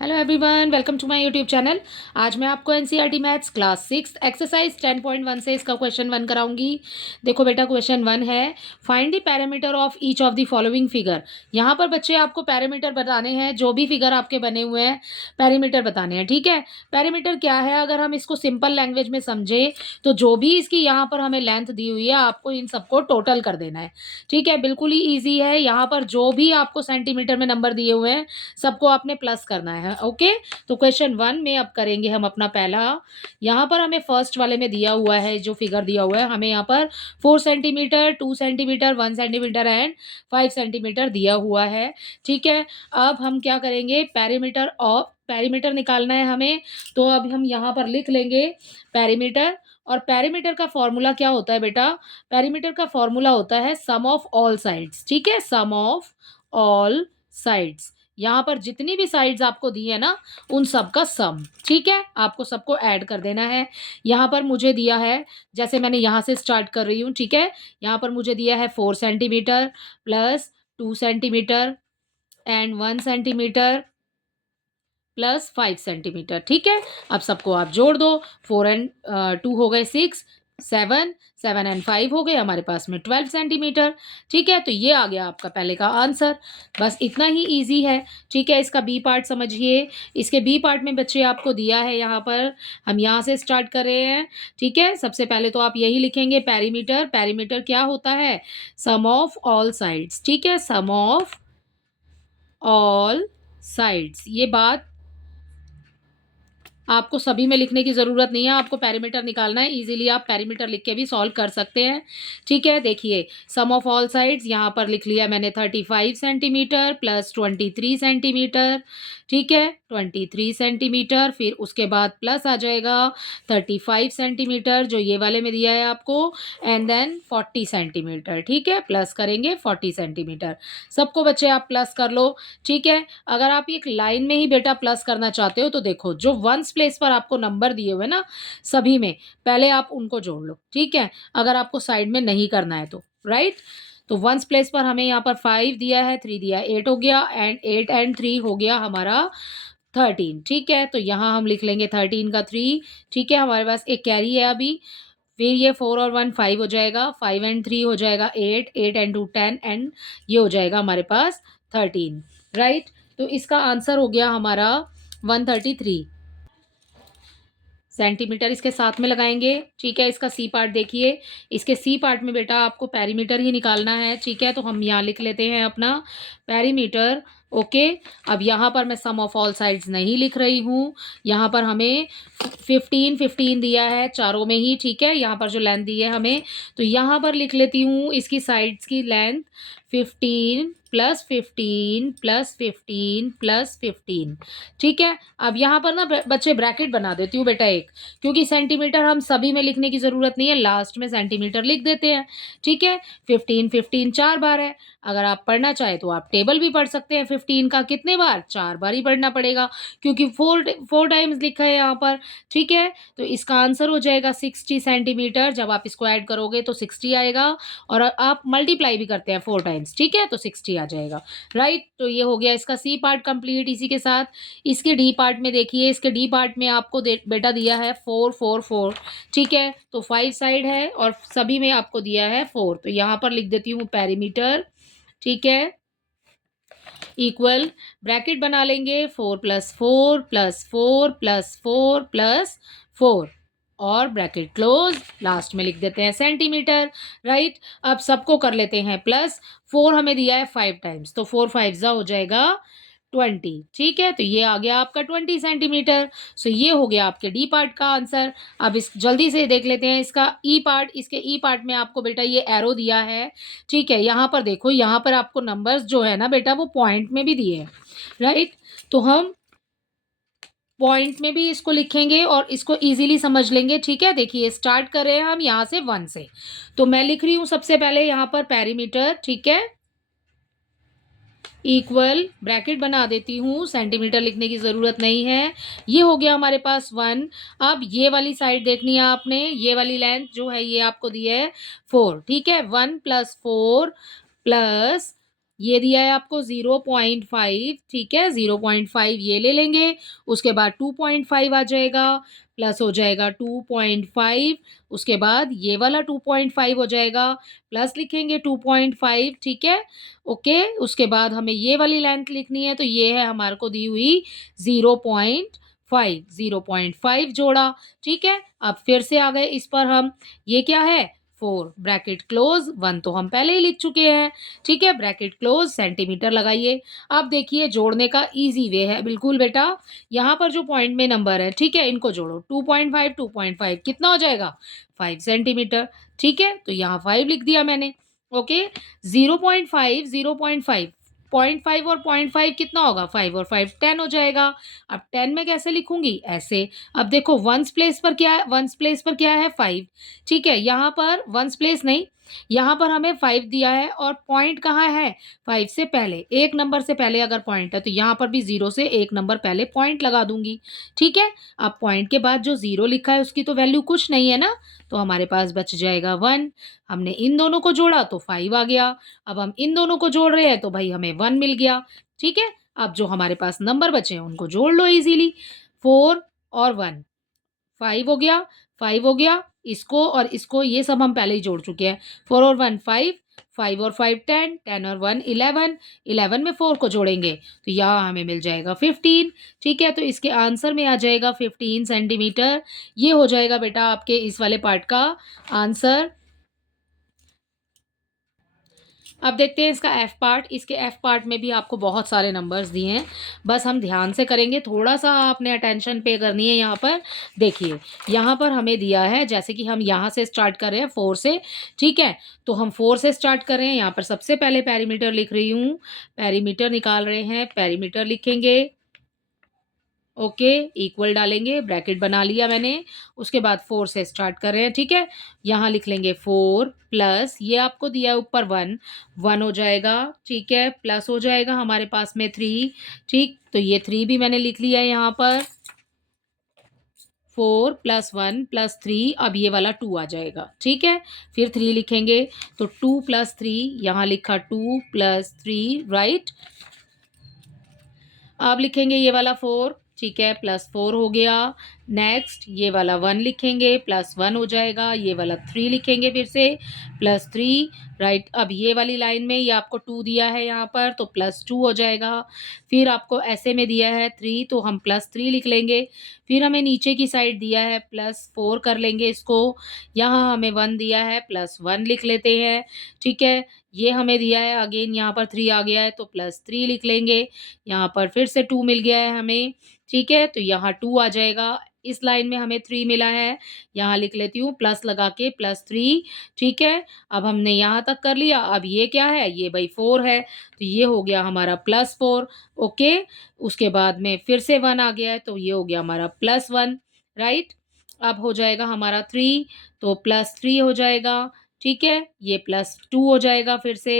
Hello everyone, welcome to my YouTube channel. आज मैं आपको एनसीईआरटी मैथ्स क्लास 6 एक्सरसाइज 10.1 से इसका क्वेश्चन 1 कराऊंगी। देखो बेटा, क्वेश्चन 1 है find the parameter of each of the following figure. यहाँ पर बच्चे आपको पैरामीटर बताने हैं, जो भी फिगर आपके बने हुए हैं पैरामीटर बताने हैं। ठीक है, पैरामीटर क्या है, अगर हम इसको सिंपल लैंग्वेज में समझे तो जो भी इसकी यहाँ पर हमें लेंथ दी हुई है आपको इन सबको टोटल कर देना है। ठीक है, बिल्कुल ही ईजी है। यहाँ पर जो भी आपको सेंटीमीटर में नंबर दिए हुए हैं सबको आपने प्लस करना है। ओके, तो क्वेश्चन 1 में अब करेंगे हम अपना पहला। यहाँ पर हमें फर्स्ट वाले में दिया हुआ है, जो फिगर दिया हुआ है हमें यहाँ पर 4 centimetre, 2 centimetre, 1 centimetre and 5 centimetre दिया हुआ है। ठीक है, अब हम क्या करेंगे, पैरीमीटर निकालना है हमें। तो अब हम यहाँ पर लिख लेंगे पैरीमीटर। और पैरीमीटर का फॉर्मूला क्या होता है बेटा, पैरीमीटर का फॉर्मूला होता है सम ऑफ ऑल साइड्स। ठीक है, सम ऑफ ऑल साइड्स, यहाँ पर जितनी भी साइड्स आपको दी है ना उन सब का सम। ठीक है, आपको सबको ऐड कर देना है। यहाँ पर मुझे दिया है, जैसे मैंने यहाँ से स्टार्ट कर रही हूँ। ठीक है, यहाँ पर मुझे दिया है 4 centimetre plus 2 centimetre and 1 centimetre plus 5 centimetre. ठीक है, अब सबको आप जोड़ दो। 4 एंड 2 हो गए 6, 7, 7 एंड 5 हो गए हमारे पास में 12 सेंटीमीटर। ठीक है, तो ये आ गया आपका पहले का आंसर। बस इतना ही इजी है। ठीक है, इसका बी पार्ट समझिए। इसके बी पार्ट में बच्चे आपको दिया है, यहाँ पर हम यहाँ से स्टार्ट कर रहे हैं। ठीक है, सबसे पहले तो आप यही लिखेंगे पैरीमीटर। पैरीमीटर क्या होता है, सम ऑफ ऑल साइड्स। ठीक है, सम ऑफ ऑल साइड्स। ये बात आपको सभी में लिखने की ज़रूरत नहीं है, आपको पैरामीटर निकालना है। इजीली आप पैरामीटर लिख के भी सॉल्व कर सकते हैं। ठीक है, देखिए सम ऑफ ऑल साइड्स यहाँ पर लिख लिया मैंने 35 सेंटीमीटर प्लस 23 सेंटीमीटर। ठीक है, 23 सेंटीमीटर, फिर उसके बाद प्लस आ जाएगा 35 सेंटीमीटर जो ये वाले में दिया है आपको, एंड देन 40 सेंटीमीटर। ठीक है, प्लस करेंगे 40 सेंटीमीटर। सबको बच्चे आप प्लस कर लो। ठीक है, अगर आप एक लाइन में ही बेटा प्लस करना चाहते हो तो देखो, जो वंस प्लेस पर आपको नंबर दिए हुए ना सभी में, पहले आप उनको जोड़ लो। ठीक है, अगर आपको साइड में नहीं करना है तो राइट। तो वंस प्लेस पर हमें यहाँ पर 5 दिया है, 3 दिया है, 8 हो गया, एंड 8 एंड 3 हो गया हमारा 13। ठीक है, तो यहाँ हम लिख लेंगे 13 का 3। ठीक है, हमारे पास एक कैरी है अभी। फिर ये 4 और 1 5 हो जाएगा, 5 एंड 3 हो जाएगा 8, 8 एंड 2 10 एंड ये हो जाएगा हमारे पास 13। राइट, तो इसका आंसर हो गया हमारा 133 सेंटीमीटर। इसके साथ में लगाएंगे। ठीक है, इसका सी पार्ट देखिए। इसके सी पार्ट में बेटा आपको पैरीमीटर ही निकालना है। ठीक है, तो हम यहाँ लिख लेते हैं अपना पैरीमीटर। ओके, अब यहाँ पर मैं सम ऑफ ऑल साइड्स नहीं लिख रही हूँ। यहाँ पर हमें 15 15 दिया है चारों में ही। ठीक है, यहाँ पर जो लेंथ दी है हमें, तो यहाँ पर लिख लेती हूँ इसकी साइड्स की लेंथ 15 प्लस 15 प्लस 15 प्लस 15। ठीक है, अब यहाँ पर ना बच्चे ब्रैकेट बना देती हूँ बेटा एक, क्योंकि सेंटीमीटर हम सभी में लिखने की ज़रूरत नहीं है, लास्ट में सेंटीमीटर लिख देते हैं। ठीक है, 15 15 4 बार है। अगर आप पढ़ना चाहे तो आप टेबल भी पढ़ सकते हैं। 15 का कितने बार, 4 बार ही पढ़ना पड़ेगा, क्योंकि 4 टाइम्स लिखा है यहाँ पर। ठीक है, तो इसका आंसर हो जाएगा 60 सेंटीमीटर। जब आप इसको ऐड करोगे तो 60 आएगा, और आप मल्टीप्लाई भी करते हैं 4 टाइम्स। ठीक है, तो 60 आ जाएगा। राइट, तो ये हो गया इसका सी पार्ट कंप्लीट। इसी के साथ इसके डी पार्ट में देखिए, इसके डी पार्ट में आपको बेटा दिया है 4 4 4। ठीक है, तो 5 साइड है और सभी में आपको दिया है 4, तो यहाँ पर लिख देती हूँ पैरीमीटर। ठीक है, इक्वल ब्रैकेट बना लेंगे 4 प्लस 4 प्लस 4 प्लस 4 प्लस 4, और ब्रैकेट क्लोज, लास्ट में लिख देते हैं सेंटीमीटर। राइट, अब सबको कर लेते हैं प्लस। 4 हमें दिया है 5 टाइम्स, तो 4 5 जा हो जाएगा 20। ठीक है, तो ये आ गया आपका 20 सेंटीमीटर। सो ये हो गया आपके डी पार्ट का आंसर। अब इस जल्दी से देख लेते हैं इसका ई पार्ट। इसके ई पार्ट में आपको बेटा ये एरो दिया है। ठीक है, यहाँ पर देखो, यहाँ पर आपको नंबर्स जो है ना बेटा वो पॉइंट में भी दिए हैं। राइट, तो हम पॉइंट में भी इसको लिखेंगे और इसको इजीली समझ लेंगे। ठीक है, देखिए स्टार्ट कर रहे हैं हम यहाँ से 1 से, तो मैं लिख रही हूँ सबसे पहले यहाँ पर पैरीमीटर। ठीक है, इक्वल ब्रैकेट बना देती हूँ, सेंटीमीटर लिखने की ज़रूरत नहीं है। ये हो गया हमारे पास 1। अब ये वाली साइड देखनी है आपने, ये वाली लेंथ जो है ये आपको दी है 4। ठीक है, 1 प्लस 4 प्लस ये दिया है आपको 0.5, ठीक है, 0.5 ये ले लेंगे, उसके बाद 2.5 आ जाएगा, प्लस हो जाएगा 2.5, उसके बाद ये वाला 2.5 हो जाएगा, प्लस लिखेंगे 2.5, ठीक है, ओके। उसके बाद हमें ये वाली लेंथ लिखनी है, तो ये है हमारे को दी हुई 0.5, 0.5 जोड़ा, ठीक है। अब फिर से आ गए इस पर हम, ये क्या है 4, ब्रैकेट क्लोज, 1 तो हम पहले ही लिख चुके हैं, ठीक है, ब्रैकेट क्लोज, सेंटीमीटर लगाइए। अब देखिए जोड़ने का ईजी वे है बिल्कुल बेटा, यहाँ पर जो पॉइंट में नंबर है, ठीक है, इनको जोड़ो, 2.5, 2.5 कितना हो जाएगा 5 सेंटीमीटर, ठीक है, तो यहाँ 5 लिख दिया मैंने, ओके। 0.5, 0.5, 0.5 और 0.5 कितना होगा 5 और 5 10 हो जाएगा। अब 10 में कैसे लिखूंगी, ऐसे। अब देखो वंस प्लेस पर क्या है, वंस प्लेस पर क्या है 5, ठीक है, यहाँ पर वंस प्लेस नहीं, यहाँ पर हमें 5 दिया है और पॉइंट कहाँ है 5 से पहले, एक नंबर से पहले अगर पॉइंट है तो यहाँ पर भी 0 से एक नंबर पहले पॉइंट लगा दूंगी, ठीक है। अब पॉइंट के बाद जो 0 लिखा है उसकी तो वैल्यू कुछ नहीं है ना, तो हमारे पास बच जाएगा 1। हमने इन दोनों को जोड़ा तो 5 आ गया, अब हम इन दोनों को जोड़ रहे हैं तो भाई हमें 1 मिल गया, ठीक है। अब जो हमारे पास नंबर बचे हैं उनको जोड़ लो इजीली, 4 और 1, 5 हो गया, 5 हो गया, इसको और इसको ये सब हम पहले ही जोड़ चुके हैं, 4 और 1 5, 5 और 5 10, 10 और 1 11, 11 में 4 को जोड़ेंगे तो यहाँ हमें मिल जाएगा 15, ठीक है। तो इसके आंसर में आ जाएगा 15 सेंटीमीटर, ये हो जाएगा बेटा आपके इस वाले पार्ट का आंसर। अब देखते हैं इसका एफ पार्ट, इसके एफ पार्ट में भी आपको बहुत सारे नंबर्स दिए हैं, बस हम ध्यान से करेंगे, थोड़ा सा आपने अटेंशन पे करनी है। यहाँ पर देखिए, यहाँ पर हमें दिया है, जैसे कि हम यहाँ से स्टार्ट कर रहे हैं 4 से, ठीक है, तो हम 4 से स्टार्ट कर रहे हैं, यहाँ पर सबसे पहले पेरीमीटर लिख रही हूँ, पेरीमीटर निकाल रहे हैं, पेरीमीटर लिखेंगे, ओके, इक्वल डालेंगे, ब्रैकेट बना लिया मैंने, उसके बाद 4 से स्टार्ट कर रहे हैं, ठीक है, यहाँ लिख लेंगे 4 प्लस ये आपको दिया है ऊपर 1, 1 हो जाएगा, ठीक है, प्लस हो जाएगा हमारे पास में 3, ठीक, तो ये 3 भी मैंने लिख लिया है यहाँ पर, 4 प्लस 1 प्लस 3, अब ये वाला 2 आ जाएगा, ठीक है, फिर 3 लिखेंगे, तो 2 प्लस 3, यहाँ लिखा 2 प्लस 3, राइट। अब लिखेंगे ये वाला 4, ठीक है, प्लस 4 हो गया, नेक्स्ट ये वाला 1 लिखेंगे, प्लस 1 हो जाएगा, ये वाला 3 लिखेंगे फिर से, प्लस 3, राइट। अब ये वाली लाइन में ये आपको 2 दिया है यहाँ पर, तो प्लस 2 हो जाएगा, फिर आपको ऐसे में दिया है 3, तो हम प्लस 3 लिख लेंगे, फिर हमें नीचे की साइड दिया है प्लस 4 कर लेंगे इसको, यहाँ हमें 1 दिया है, प्लस 1 लिख लेते हैं, ठीक है, ये हमें दिया है, अगेन यहाँ पर 3 आ गया है तो प्लस 3 लिख लेंगे, यहाँ पर फिर से 2 मिल गया है हमें, ठीक है, तो यहाँ 2 आ जाएगा, इस लाइन में हमें 3 मिला है, यहाँ लिख लेती हूँ प्लस लगा के प्लस 3, ठीक है। अब हमने यहाँ तक कर लिया, अब ये क्या है, ये भाई 4 है, तो ये हो गया हमारा प्लस 4, ओके। उसके बाद में फिर से 1 आ गया है, तो ये हो गया हमारा प्लस 1, राइट। अब हो जाएगा हमारा 3, तो प्लस 3 हो जाएगा, ठीक है, ये प्लस 2 हो जाएगा, फिर से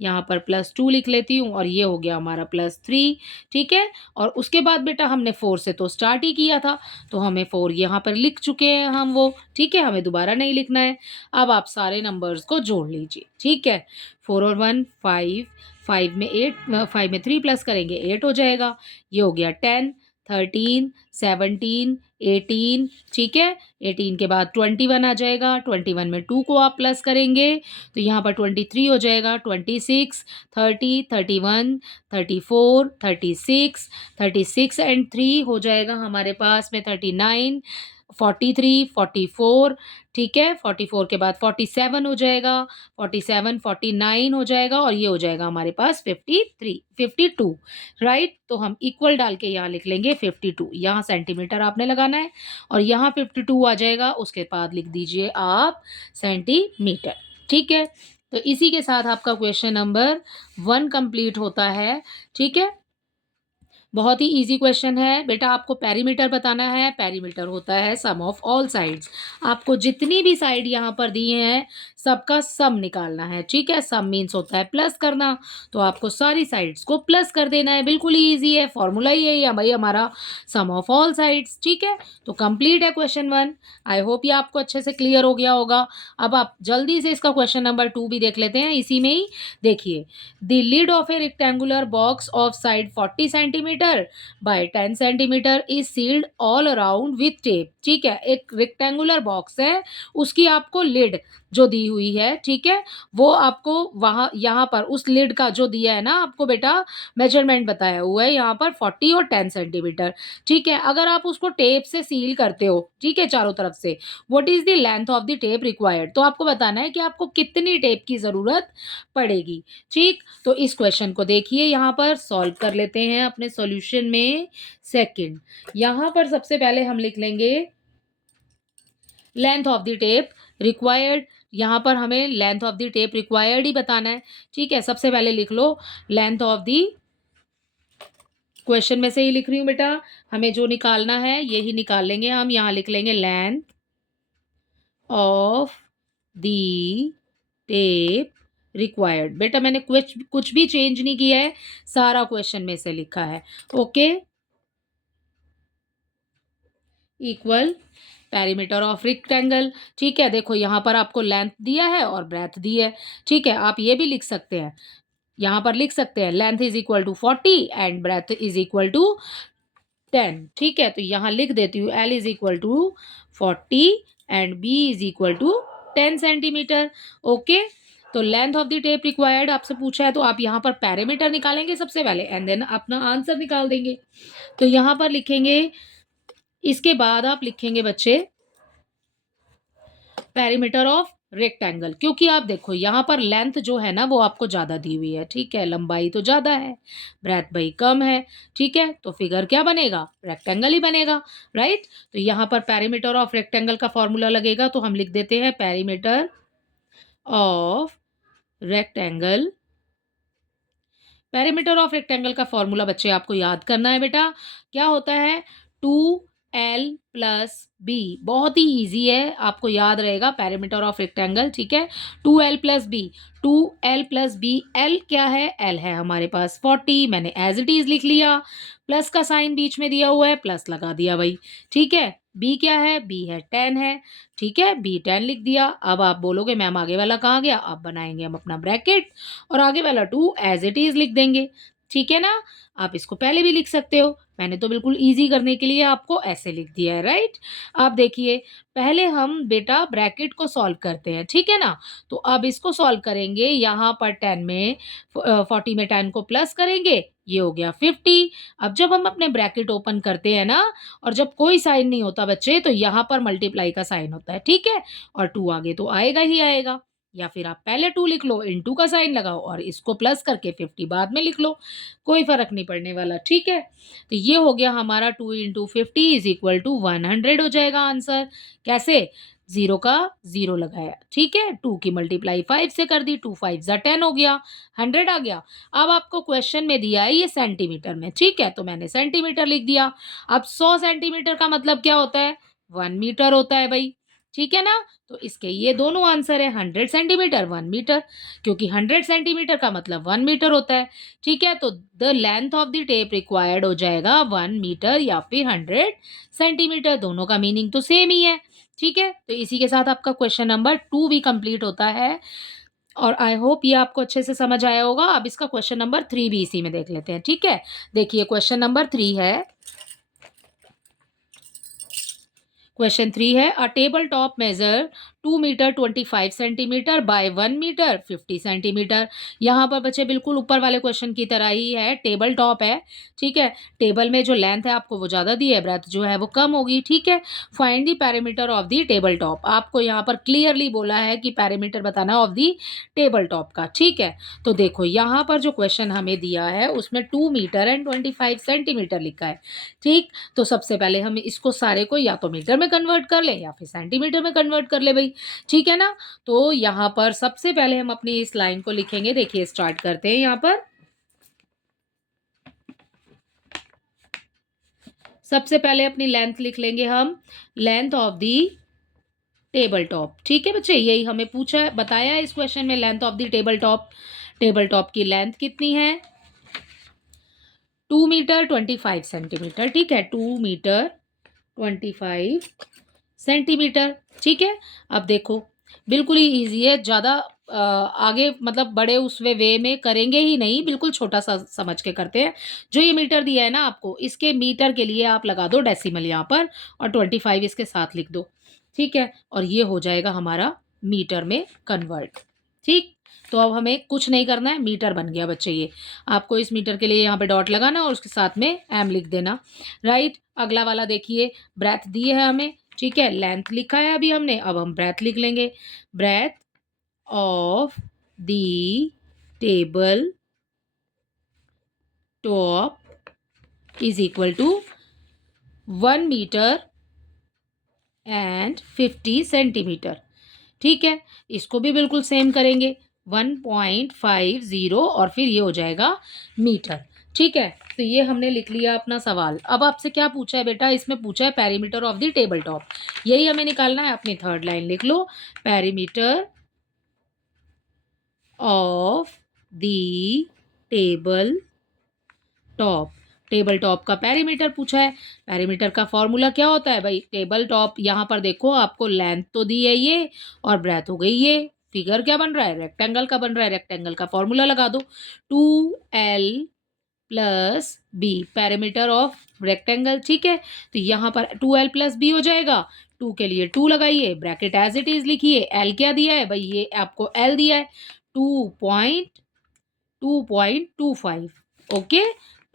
यहाँ पर प्लस 2 लिख लेती हूँ और ये हो गया हमारा प्लस 3, ठीक है। और उसके बाद बेटा हमने 4 से तो स्टार्ट ही किया था, तो हमें 4 यहाँ पर लिख चुके हैं हम वो, ठीक है, हमें दोबारा नहीं लिखना है। अब आप सारे नंबर्स को जोड़ लीजिए, ठीक है, 4 और 1 5, 5 में 8, 5 में 3 प्लस करेंगे 8 हो जाएगा, ये हो गया 10, 13, 17, 18, ठीक है, 18 के बाद 21 आ जाएगा, 21 में 2 को आप प्लस करेंगे तो यहाँ पर 23 हो जाएगा, 26, 30, 31, 34, 36, 36 एंड 3 हो जाएगा हमारे पास में 39, 43, 44, ठीक है, 44 के बाद 47 हो जाएगा, 47, 49 हो जाएगा और ये हो जाएगा हमारे पास 53, 52, राइट। तो हम इक्वल डाल के यहाँ लिख लेंगे 52, यहाँ सेंटीमीटर आपने लगाना है और यहाँ 52 आ जाएगा, उसके बाद लिख दीजिए आप सेंटीमीटर, ठीक है। तो इसी के साथ आपका क्वेश्चन नंबर 1 कंप्लीट होता है, ठीक है। बहुत ही ईज़ी क्वेश्चन है बेटा, आपको पेरीमीटर बताना है। पेरीमीटर होता है सम ऑफ ऑल साइड्स। आपको जितनी भी साइड यहाँ पर दी हैं, सबका सम निकालना है, ठीक है? सम मीन्स होता है प्लस करना, तो आपको सारी साइड्स को प्लस कर देना है। बिल्कुल ही ईज़ी है, फॉर्मूला ही यही है भाई हमारा, सम ऑफ ऑल साइड्स, ठीक है? तो कंप्लीट है क्वेश्चन 1। आई होप ये आपको अच्छे से क्लियर हो गया होगा। अब आप जल्दी से इसका क्वेश्चन नंबर 2 भी देख लेते हैं इसी में ही। देखिए, the lid of a rectangular box of side 40 centimetre by 10 centimetre is sealed all around with tape, ठीक है? एक रेक्टेंगुलर बॉक्स है, उसकी आपको लिड जो दी हुई है, ठीक है? वो आपको वहाँ यहाँ पर उस लिड का जो दिया है ना आपको बेटा, मेजरमेंट बताया हुआ है यहाँ पर 40 और 10 सेंटीमीटर, ठीक है? अगर आप उसको टेप से सील करते हो, ठीक है, चारों तरफ से, what is the length of the tape required, तो आपको बताना है कि आपको कितनी टेप की ज़रूरत पड़ेगी, ठीक? तो इस क्वेश्चन को देखिए, यहाँ पर सॉल्व कर लेते हैं अपने सॉल्यूशन में। सेकंड, यहाँ पर सबसे पहले हम लिख लेंगे length of the tape required. यहाँ पर हमें length of the tape required ही बताना है, ठीक है? सबसे पहले लिख लो लेंथ ऑफ द, क्वेश्चन में से ही लिख रही हूँ बेटा, हमें जो निकालना है यही निकाल लेंगे हम। यहाँ लिख लेंगे length of the tape required. बेटा मैंने कुछ कुछ भी चेंज नहीं किया है, सारा क्वेश्चन में से लिखा है। Okay, equal perimeter of rectangle, ठीक है? देखो यहाँ पर आपको लेंथ दिया है और ब्रेथ दी है, ठीक है? आप ये भी लिख सकते हैं, यहाँ पर लिख सकते हैं length is equal to 40 and breadth is equal to 10, ठीक है? तो यहाँ लिख देती हूँ L is equal to 40 and B is equal to 10 centimetre. Okay, तो length of the tape required आपसे पूछा है, तो आप यहाँ पर पैरामीटर निकालेंगे सबसे पहले एंड देन अपना आंसर निकाल देंगे। तो यहाँ पर लिखेंगे, इसके बाद आप लिखेंगे बच्चे पेरीमीटर ऑफ रेक्टेंगल, क्योंकि आप देखो यहाँ पर लेंथ जो है ना वो आपको ज़्यादा दी हुई है, ठीक है? लंबाई तो ज़्यादा है, ब्रेथ भाई कम है, ठीक है? तो फिगर क्या बनेगा? रेक्टेंगल ही बनेगा, राइट? तो यहाँ पर पेरीमीटर ऑफ रेक्टेंगल का फॉर्मूला लगेगा, तो हम लिख देते हैं perimeter of rectangle. Perimeter of rectangle का फॉर्मूला बच्चे आपको याद करना है बेटा, क्या होता है? 2L प्लस बी, बहुत ही ईजी है, आपको याद रहेगा पेरीमीटर ऑफ रेक्टेंगल, ठीक है? 2L plus B, 2L plus B, L क्या है? एल है हमारे पास 40, मैंने एज इट इज लिख लिया, प्लस का साइन बीच में दिया हुआ है, प्लस लगा दिया भाई, ठीक है? बी क्या है? बी है 10 है, ठीक है? बी 10 लिख दिया। अब आप बोलोगे मैम आगे वाला कहाँ गया? अब बनाएंगे हम अपना ब्रैकेट और आगे वाला 2 एज इट इज लिख देंगे, ठीक है ना? आप इसको पहले भी लिख सकते हो, मैंने तो बिल्कुल ईजी करने के लिए आपको ऐसे लिख दिया है, राइट? अब देखिए, पहले हम बेटा ब्रैकेट को सॉल्व करते हैं, ठीक है ना? तो अब इसको सॉल्व करेंगे, यहाँ पर 10 में 40 में 10 को प्लस करेंगे, ये हो गया 50। अब जब हम अपने ब्रैकेट ओपन करते हैं ना, और जब कोई साइन नहीं होता बच्चे, तो यहाँ पर मल्टीप्लाई का साइन होता है, ठीक है? और 2 आगे तो आएगा ही आएगा, या फिर आप पहले 2 लिख लो, इनटू का साइन लगाओ और इसको प्लस करके 50 बाद में लिख लो, कोई फ़र्क नहीं पड़ने वाला, ठीक है? तो ये हो गया हमारा 2 इंटू 50 इज इक्वल टू 100 हो जाएगा आंसर। कैसे? 0 का 0 लगाया, ठीक है? 2 की मल्टीप्लाई 5 से कर दी, 2 5 ज़ा 10 हो गया, 100 आ गया। अब आपको क्वेश्चन में दिया है ये सेंटीमीटर में, ठीक है? तो मैंने सेंटीमीटर लिख दिया। अब 100 सेंटीमीटर का मतलब क्या होता है? 1 मीटर होता है भाई, ठीक है ना? तो इसके ये दोनों आंसर है, 100 सेंटीमीटर 1 मीटर, क्योंकि 100 सेंटीमीटर का मतलब 1 मीटर होता है, ठीक है? तो the length of the tape required हो जाएगा 1 मीटर या फिर 100 सेंटीमीटर, दोनों का मीनिंग तो सेम ही है, ठीक है? तो इसी के साथ आपका क्वेश्चन नंबर 2 भी कंप्लीट होता है और आई होप ये आपको अच्छे से समझ आया होगा। अब इसका क्वेश्चन नंबर 3 भी इसी में देख लेते हैं, ठीक है? देखिए क्वेश्चन नंबर 3 है, क्वेश्चन 3 है, a table top measure 2 metre 25 centimetre by 1 metre 50 centimetre. यहाँ पर बच्चे बिल्कुल ऊपर वाले क्वेश्चन की तरह ही है, टेबल टॉप है, ठीक है? टेबल में जो लेंथ है आपको वो ज़्यादा दी है, ब्रेथ जो है वो कम होगी, ठीक है? Find the parameter of the table top, आपको यहाँ पर क्लियरली बोला है कि पैरामीटर बताना ऑफ द टेबल टॉप का, ठीक है? तो देखो यहाँ पर जो क्वेश्चन हमें दिया है उसमें 2 मीटर एंड 25 सेंटीमीटर लिखा है, ठीक? तो सबसे पहले हम इसको सारे को या तो मीटर में कन्वर्ट कर ले या फिर सेंटीमीटर में कन्वर्ट कर ले भाई, ठीक है ना? तो यहाँ पर सबसे पहले हम अपनी इस लाइन को लिखेंगे, देखिए स्टार्ट करते हैं यहाँ पर। सबसे पहले अपनी लेंथ लिख लेंगे हम, length of the table top. ठीक है बच्चे, यही हमें पूछा है, बताया है इस क्वेश्चन में, length of the table top. Table top की लेंथ कितनी है? 2 मीटर 25 सेंटीमीटर। ठीक है, 2 मीटर 25 सेंटीमीटर। ठीक है, अब देखो बिल्कुल ही ईजी है, ज़्यादा आगे मतलब बड़े उस वे में करेंगे ही नहीं, बिल्कुल छोटा सा समझ के करते हैं। जो ये मीटर दिया है ना आपको, इसके मीटर के लिए आप लगा दो डेसिमल यहाँ पर और 25 इसके साथ लिख दो। ठीक है, और ये हो जाएगा हमारा मीटर में कन्वर्ट। ठीक, तो अब हमें कुछ नहीं करना है, मीटर बन गया बच्चे ये। आपको इस मीटर के लिए यहाँ पे डॉट लगाना और उसके साथ में एम लिख देना। राइट, अगला वाला देखिए, ब्रेथ दी है हमें। ठीक है, लेंथ लिखा है अभी हमने, अब हम ब्रेथ लिख लेंगे। Breadth of the table top is equal to 1 metre and 50 centimetre. ठीक है, इसको भी बिल्कुल सेम करेंगे, 1.50 और फिर ये हो जाएगा मीटर। ठीक है, तो ये हमने लिख लिया अपना सवाल। अब आपसे क्या पूछा है बेटा, इसमें पूछा है perimeter of the table top, यही हमें निकालना है। अपनी थर्ड लाइन लिख लो, perimeter of the table top. Table top का पेरीमीटर पूछा है। पेरीमीटर का फॉर्मूला क्या होता है भाई? टेबल टॉप, यहाँ पर देखो आपको लेंथ तो दी है ये और ब्रेथ हो गई ये। फिगर क्या बन रहा है? रेक्टेंगल का बन रहा है। रेक्टेंगल का फॉर्मूला लगा दो, 2l plus B, perimeter of rectangle. ठीक है, तो यहाँ पर 2l प्लस बी हो जाएगा। 2 के लिए 2 लगाइए, ब्रैकेट एज इट इज लिखिए। l क्या दिया है भाई? ये आपको l दिया है 2.25। ओके,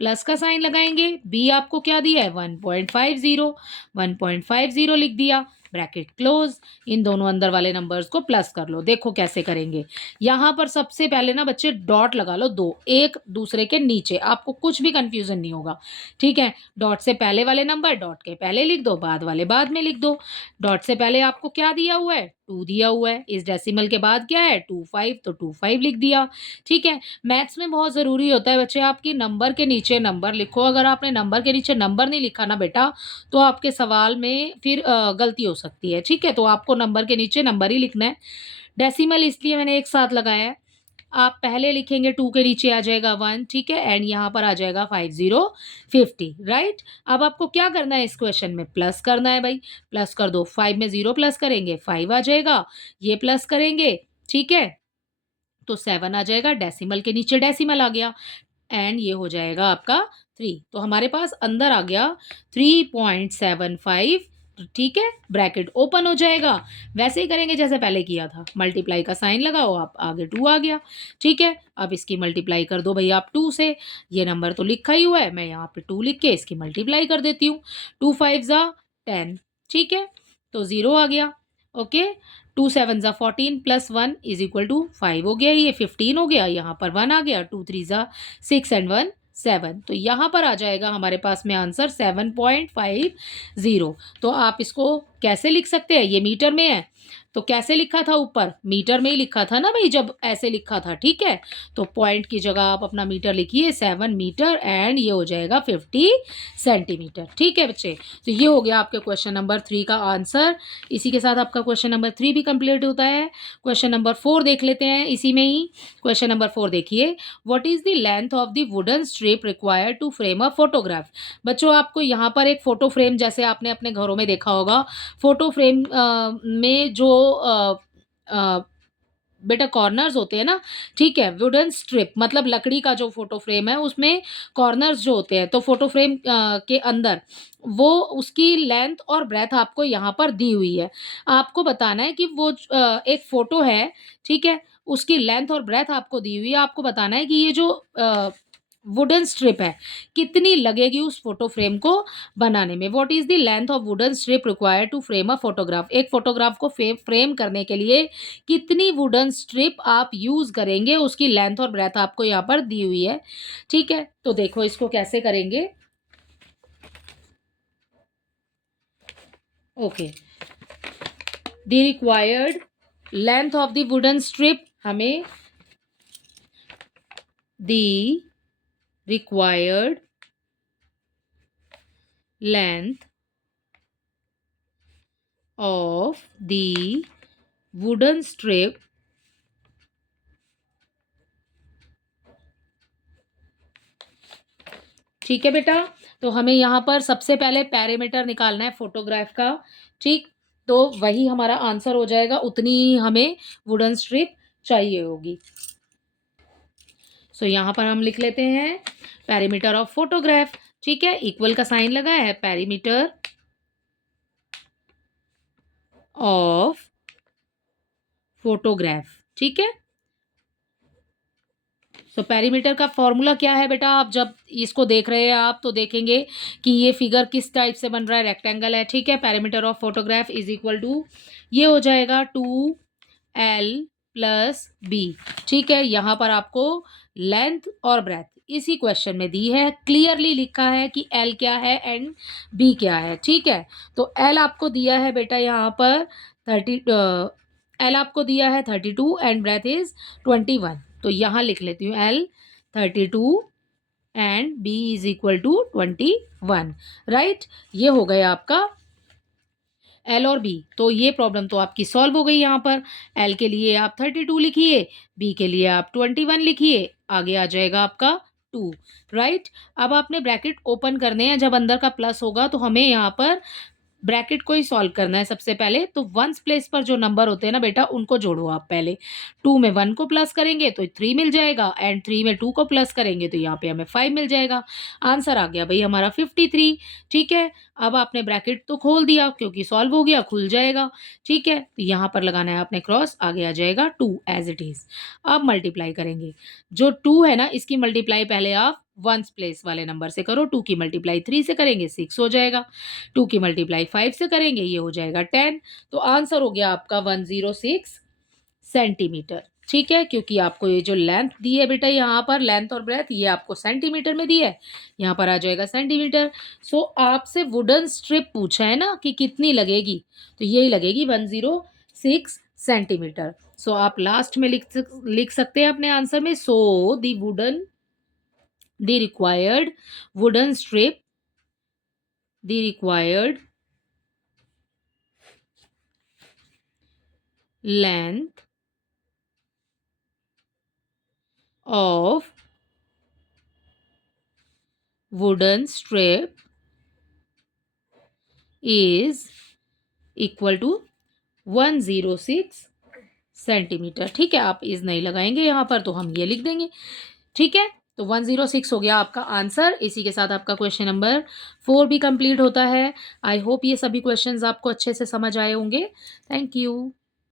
प्लस का साइन लगाएंगे। बी आपको क्या दिया है? 1.50। 1.50 लिख दिया, ब्रैकेट क्लोज। इन दोनों अंदर वाले नंबर्स को प्लस कर लो। देखो कैसे करेंगे। यहाँ पर सबसे पहले ना बच्चे डॉट लगा लो, दो एक दूसरे के नीचे, आपको कुछ भी कंफ्यूजन नहीं होगा। ठीक है, डॉट से पहले वाले नंबर डॉट के पहले लिख दो, बाद वाले बाद में लिख दो। डॉट से पहले आपको क्या दिया हुआ है? 2 दिया हुआ है। इस डेसिमल के बाद क्या है? 25, तो 25 लिख दिया। ठीक है, मैथ्स में बहुत ज़रूरी होता है बच्चे, आपकी नंबर के नीचे नंबर लिखो। अगर आपने नंबर के नीचे नंबर नहीं लिखा ना बेटा, तो आपके सवाल में फिर गलती हो सकती है। ठीक है, तो आपको नंबर के नीचे नंबर ही लिखना है। डेसिमल इसलिए मैंने एक साथ लगाया है। आप पहले लिखेंगे 2 के नीचे आ जाएगा 1। ठीक है, एंड यहाँ पर आ जाएगा 50 राइट। अब आपको क्या करना है? इस क्वेश्चन में प्लस करना है भाई। प्लस कर दो, 5 में 0 प्लस करेंगे 5 आ जाएगा, ये प्लस करेंगे। ठीक है, तो 7 आ जाएगा, डेसिमल के नीचे डेसिमल आ गया, एंड ये हो जाएगा आपका 3। तो हमारे पास अंदर आ गया 3.75। ठीक है, ब्रैकेट ओपन हो जाएगा। वैसे ही करेंगे जैसे पहले किया था, मल्टीप्लाई का साइन लगाओ, आप आगे 2 आ गया। ठीक है, अब इसकी मल्टीप्लाई कर दो भाई आप 2 से। ये नंबर तो लिखा ही हुआ है, मैं यहाँ पे 2 लिख के इसकी मल्टीप्लाई कर देती हूँ। 2 5 ज़ा 10। ठीक है, तो 0 आ गया। ओके, 2 7 ज़ा 14 प्लस 1 इज इक्वल टू 5 हो गया, ये 15 हो गया, यहाँ पर 1 आ गया। 2 3 ज़ा 6 एंड 1 7, तो यहाँ पर आ जाएगा हमारे पास में आंसर 7.50। तो आप इसको कैसे लिख सकते हैं? ये मीटर में है, तो कैसे लिखा था? ऊपर मीटर में ही लिखा था ना भाई, जब ऐसे लिखा था। ठीक है, तो पॉइंट की जगह आप अपना मीटर लिखिए, 7 मीटर, एंड ये हो जाएगा 50 सेंटीमीटर। ठीक है बच्चे, तो ये हो गया आपके क्वेश्चन नंबर 3 का आंसर। इसी के साथ आपका क्वेश्चन नंबर 3 भी कंप्लीट होता है। क्वेश्चन नंबर 4 देख लेते हैं इसी में ही। क्वेश्चन नंबर 4 देखिए, what is the length of the wooden strip required to frame a photograph. बच्चों, आपको यहाँ पर एक फोटो फ्रेम, जैसे आपने अपने घरों में देखा होगा, फोटो फ्रेम में जो बेटा कॉर्नर्स होते हैं ना, ठीक है, वुडन स्ट्रिप मतलब लकड़ी का जो फोटो फ्रेम है, उसमें कॉर्नर्स जो होते हैं, तो फोटो फ्रेम के अंदर वो उसकी लेंथ और ब्रेथ आपको यहाँ पर दी हुई है। आपको बताना है कि वो एक फोटो है, ठीक है, उसकी लेंथ और ब्रेथ आपको दी हुई है। आपको बताना है कि ये जो वुडन स्ट्रिप है, कितनी लगेगी उस फोटो फ्रेम को बनाने में। What is the length of wooden strip required to frame a photograph. एक फोटोग्राफ को फ्रेम करने के लिए कितनी वुडन स्ट्रिप आप यूज करेंगे, उसकी लेंथ और ब्रेथ आपको यहाँ पर दी हुई है। ठीक है, तो देखो इसको कैसे करेंगे। Okay, the required length of the wooden strip, हमें the required length of the wooden strip ठीक है बेटा। तो हमें यहाँ पर सबसे पहले पैरामीटर निकालना है फोटोग्राफ का। ठीक, तो वही हमारा आंसर हो जाएगा, उतनी ही हमें वुडन स्ट्रिप चाहिए होगी। सो यहाँ पर हम लिख लेते हैं पैरामीटर ऑफ फोटोग्राफ। ठीक है, इक्वल का साइन लगा है, पैरामीटर ऑफ फोटोग्राफ। ठीक है, तो पेरीमीटर का फॉर्मूला क्या है बेटा? आप जब इसको देख रहे हैं आप तो देखेंगे कि ये फिगर किस टाइप से बन रहा है, रेक्टेंगल है। ठीक है, perimeter of photograph is equal to, ये हो जाएगा 2L प्लस बी। ठीक है, यहाँ पर आपको लेंथ और ब्रेथ इसी क्वेश्चन में दी है, क्लियरली लिखा है कि L क्या है एंड B क्या है। ठीक है, तो L आपको दिया है बेटा यहाँ पर 30, L आपको दिया है 32 एंड ब्रेथ इज 21। तो यहाँ लिख लेती हूँ L 32 and B is equal to 21। Right, ये हो गया आपका L और B। तो ये प्रॉब्लम तो आपकी सॉल्व हो गई। यहाँ पर L के लिए आप 32 लिखिए, B के लिए आप 21 लिखिए, आगे आ जाएगा आपका 2। राइट, अब आपने ब्रैकेट ओपन करने हैं, जब अंदर का प्लस होगा तो हमें यहाँ पर ब्रैकेट को ही सॉल्व करना है सबसे पहले। तो वंस प्लेस पर जो नंबर होते हैं ना बेटा, उनको जोड़ो आप पहले। 2 में 1 को प्लस करेंगे तो 3 मिल जाएगा, एंड 3 में 2 को प्लस करेंगे तो यहाँ पे हमें 5 मिल जाएगा। आंसर आ गया भाई हमारा 53। ठीक है, अब आपने ब्रैकेट तो खोल दिया क्योंकि सॉल्व हो गया, खुल जाएगा। ठीक है, तो यहाँ पर लगाना है आपने क्रॉस, आगे आ जाएगा 2 एज इट इज। अब मल्टीप्लाई करेंगे, जो 2 है ना इसकी मल्टीप्लाई पहले आप वंस प्लेस वाले नंबर से करो। 2 की मल्टीप्लाई 3 से करेंगे 6 हो जाएगा, 2 की मल्टीप्लाई 5 से करेंगे ये हो जाएगा 10। तो आंसर हो गया आपका 106 सेंटीमीटर। ठीक है, क्योंकि आपको ये जो लेंथ दी है बेटा, यहाँ पर लेंथ और ब्रेथ ये आपको सेंटीमीटर में दी है, यहाँ पर आ जाएगा सेंटीमीटर। सो आपसे वुडन स्ट्रिप पूछा है ना कि कितनी लगेगी, तो यही लगेगी 106 सेंटीमीटर। सो आप लास्ट में लिख सकते हैं अपने आंसर में, सो the required wooden strip, the required length of wooden strip is equal to 106 centimetre. ठीक है, आप इज नहीं लगाएंगे यहाँ पर तो हम ये लिख देंगे। ठीक है, तो 106 हो गया आपका आंसर। इसी के साथ आपका क्वेश्चन नंबर 4 भी कंप्लीट होता है। आई होप ये सभी क्वेश्चंस आपको अच्छे से समझ आए होंगे। Thank you.